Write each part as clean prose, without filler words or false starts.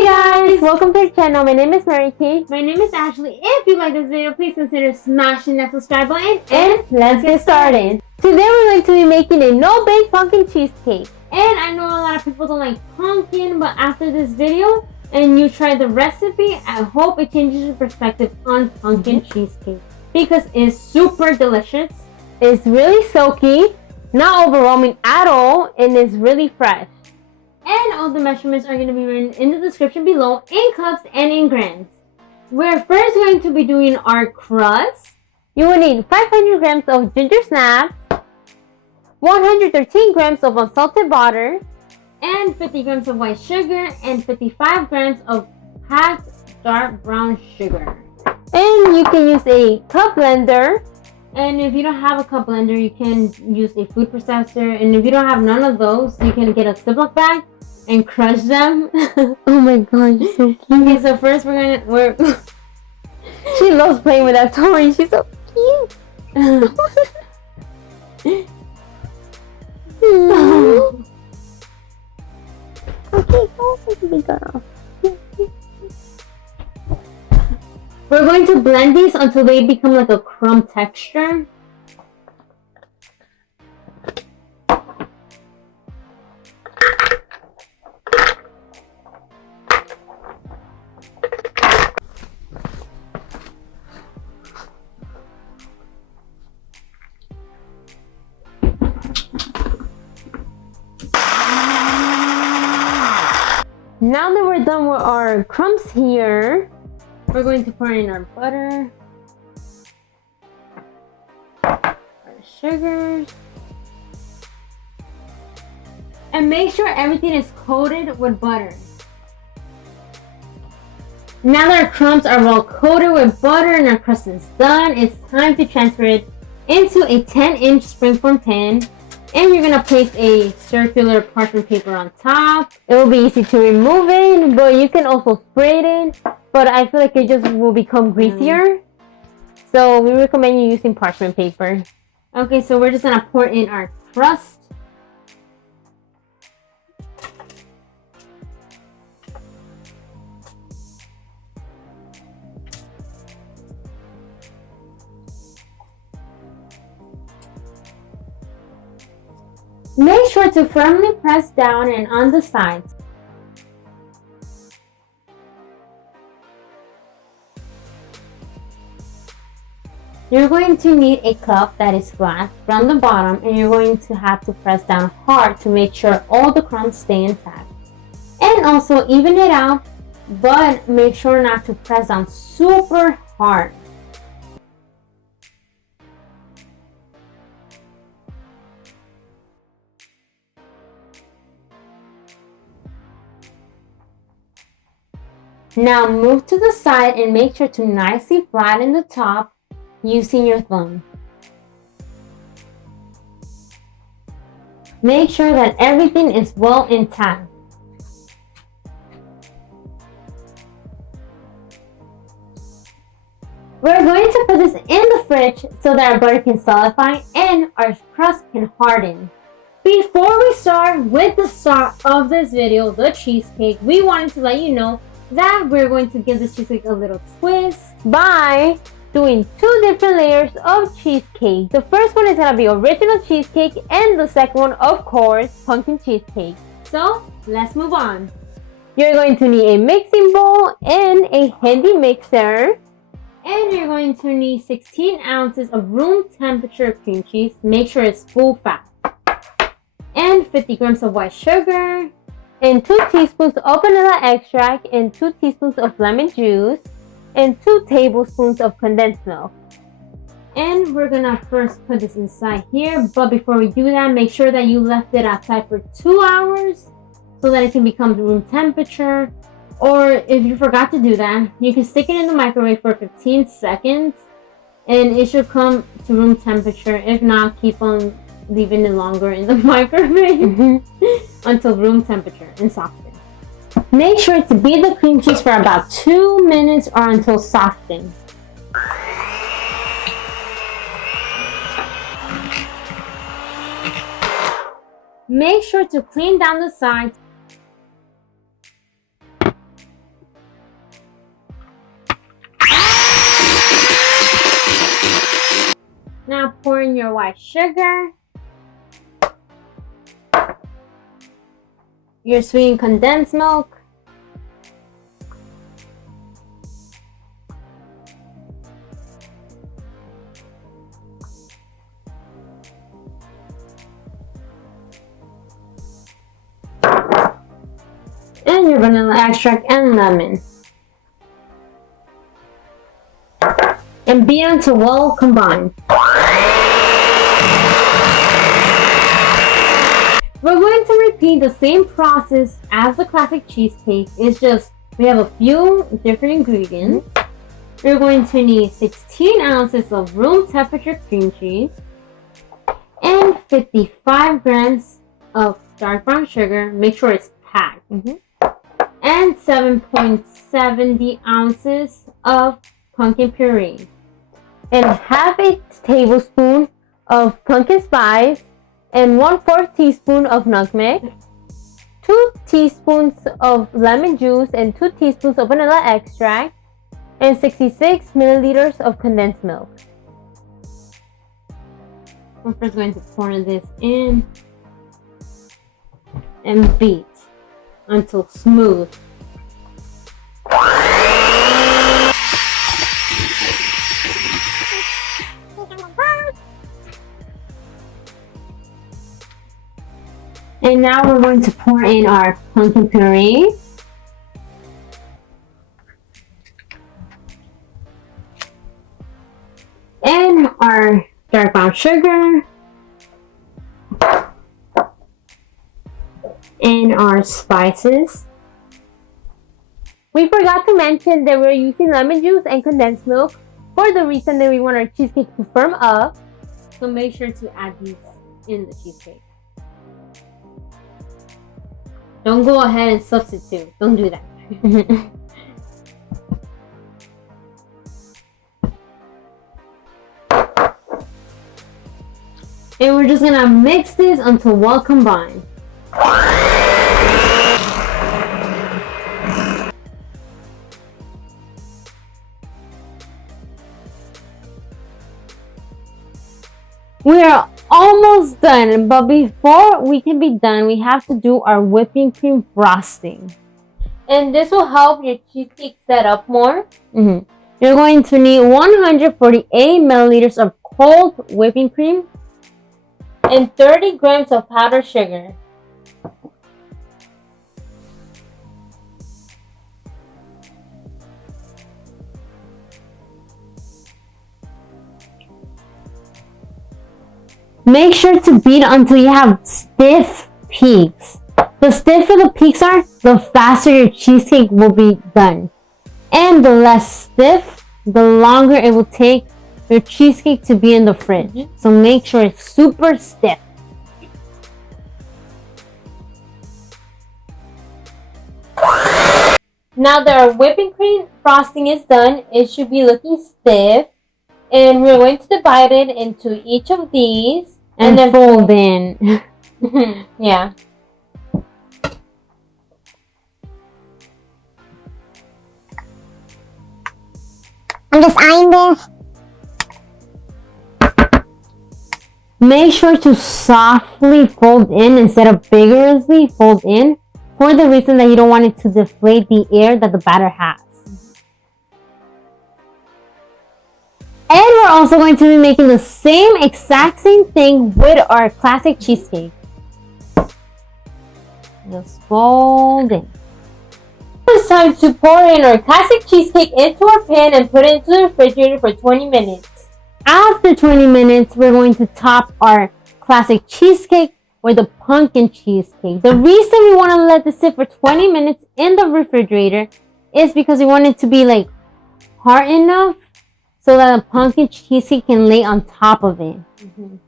Hey guys! Welcome to our channel. My name is Mary Kay. My name is Ashley. If you like this video, please consider smashing that subscribe button. And let's get started. Today we're going to be making a no-bake pumpkin cheesecake. And I know a lot of people don't like pumpkin, but after this video and you try the recipe, I hope it changes your perspective on pumpkin cheesecake. Because it's super delicious. It's really silky, not overwhelming at all, and it's really fresh. And all the measurements are going to be written in the description below in cups and in grams. We're first going to be doing our crust. You will need 500 grams of ginger snaps, 113 grams of unsalted butter, and 50 grams of white sugar, and 55 grams of packed dark brown sugar. And you can use a cup blender. And if you don't have a cup blender, you can use a food processor. And if you don't have none of those, you can get a Ziploc bag and crush them. Oh my god, you're so cute. Okay, so first we're She loves playing with that toy. She's so cute. Okay, go, baby girl. We're going to blend these until they become like a crumb texture. Now that we're done with our crumbs here, we're going to pour in our butter, our sugars, and make sure everything is coated with butter. Now that our crumbs are well coated with butter and our crust is done, it's time to transfer it into a 10-inch springform pan. And you're gonna place a circular parchment paper on top. It will be easy to remove it, but you can also spray it in. But I feel like it just will become greasier. So we recommend you using parchment paper. Okay, so we're just gonna pour in our crust. Make sure to firmly press down and on the sides. You're going to need a cup that is flat from the bottom, and you're going to have to press down hard to make sure all the crumbs stay intact. And also even it out, but make sure not to press down super hard. Now move to the side and make sure to nicely flatten the top using your thumb. Make sure that everything is well intact. We're going to put this in the fridge so that our butter can solidify and our crust can harden. Before we start with the start of this video, the cheesecake, we wanted to let you know that we're going to give this cheesecake a little twist by doing 2 different layers of cheesecake. The first one is going to be original cheesecake, and the second one, of course, pumpkin cheesecake. So let's move on. You're going to need a mixing bowl and a handy mixer. And you're going to need 16 ounces of room temperature cream cheese. Make sure it's full fat. And 50 grams of white sugar. And 2 teaspoons of vanilla extract, and 2 teaspoons of lemon juice, and 2 tablespoons of condensed milk. And we're gonna first put this inside here, but before we do that, make sure that you left it outside for 2 hours so that it can become room temperature. Or if you forgot to do that, you can stick it in the microwave for 15 seconds and it should come to room temperature. If not, keep on leaving it longer in the microwave until room temperature and soften. Make sure to beat the cream cheese for about 2 minutes or until softened. Make sure to clean down the sides your white sugar, your sweetened condensed milk, and your vanilla extract and lemon. And beat until well combined. We're going to repeat the same process as the classic cheesecake. It's just we have a few different ingredients. We're going to need 16 ounces of room temperature cream cheese and 55 grams of dark brown sugar. Make sure it's packed. And 7.70 ounces of pumpkin puree. And half a tablespoon of pumpkin spice and 1/4 teaspoon of nutmeg, 2 teaspoons of lemon juice and 2 teaspoons of vanilla extract, and 66 milliliters of condensed milk. We're first going to pour this in and beat until smooth. And now we're going to pour in our pumpkin puree. And our dark brown sugar. And our spices. We forgot to mention that we're using lemon juice and condensed milk for the reason that we want our cheesecake to firm up. So make sure to add these in the cheesecake. Don't go ahead and substitute. Don't do that. And we're just gonna mix this until well combined. We are almost done, but before we can be done, we have to do our whipping cream frosting. And this will help your cheesecake set up more. You're going to need 148 milliliters of cold whipping cream And 30 grams of powdered sugar. Make sure to beat until you have stiff peaks. The stiffer the peaks are, the faster your cheesecake will be done. And the less stiff, the longer it will take your cheesecake to be in the fridge. So make sure it's super stiff. Now that our whipping cream frosting is done, it should be looking stiff. And we're going to divide it into each of these. And then fold in. Yeah. I'm just eyeing this. Make sure to softly fold in instead of vigorously fold in, for the reason that you don't want it to deflate the air that the batter has. And we're also going to be making the exact same thing with our classic cheesecake. Just fold in. It's time to pour in our classic cheesecake into our pan and put it into the refrigerator for 20 minutes. After 20 minutes, we're going to top our classic cheesecake with the pumpkin cheesecake. The reason we want to let this sit for 20 minutes in the refrigerator is because we want it to be like hard enough so that the pumpkin cheesecake can lay on top of it.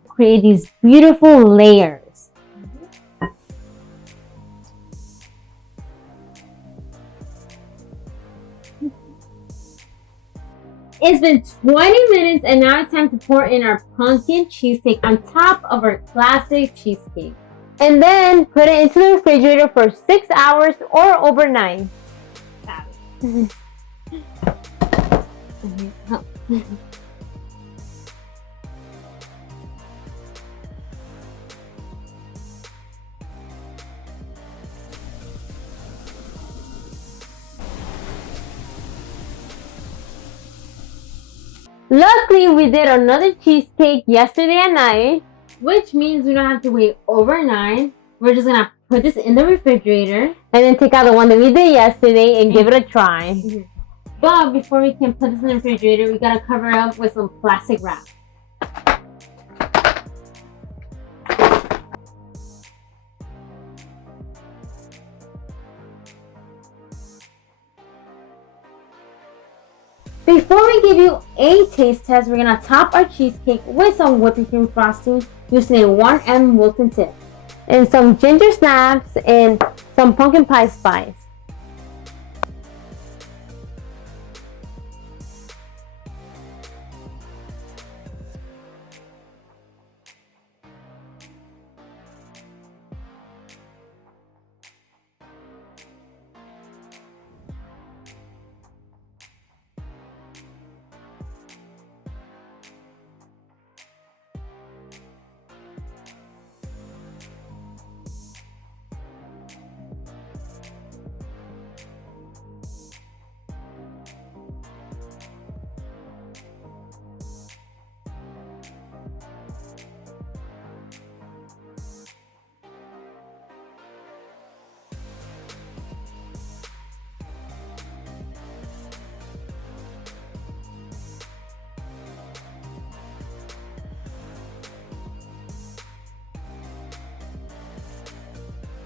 Create these beautiful layers. It's been 20 minutes and now it's time to pour in our pumpkin cheesecake on top of our classic cheesecake. And then put it into the refrigerator for 6 hours or overnight. Luckily, we did another cheesecake yesterday at night. Which means we don't have to wait overnight. We're just gonna put this in the refrigerator. And then take out the one that we did yesterday and give it a try. But before we can put this in the refrigerator, we gotta cover it up with some plastic wrap. Before we give you a taste test, we're gonna top our cheesecake with some whipping cream frosting using a 1M Wilton tip. And some ginger snaps and some pumpkin pie spice.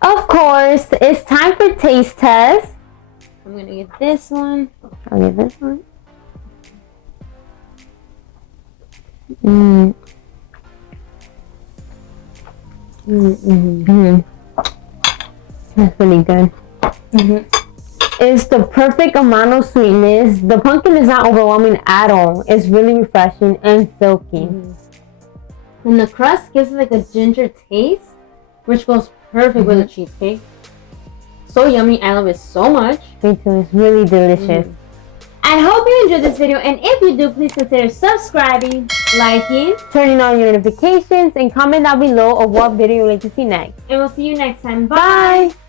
Of course, it's time for taste test. I'm gonna get this one. I'll get this one. Mm. That's really good. It's the perfect amount of sweetness. The pumpkin is not overwhelming at all. It's really refreshing and silky. And the crust gives it like a ginger taste, which goes perfect with the cheesecake. So yummy. I love it so much. Me too. It's really delicious. I hope you enjoyed this video, and if you do, please consider subscribing, liking, Turning on your notifications and comment down below of what video you'd like to see next. and we'll see you next time. Bye! Bye!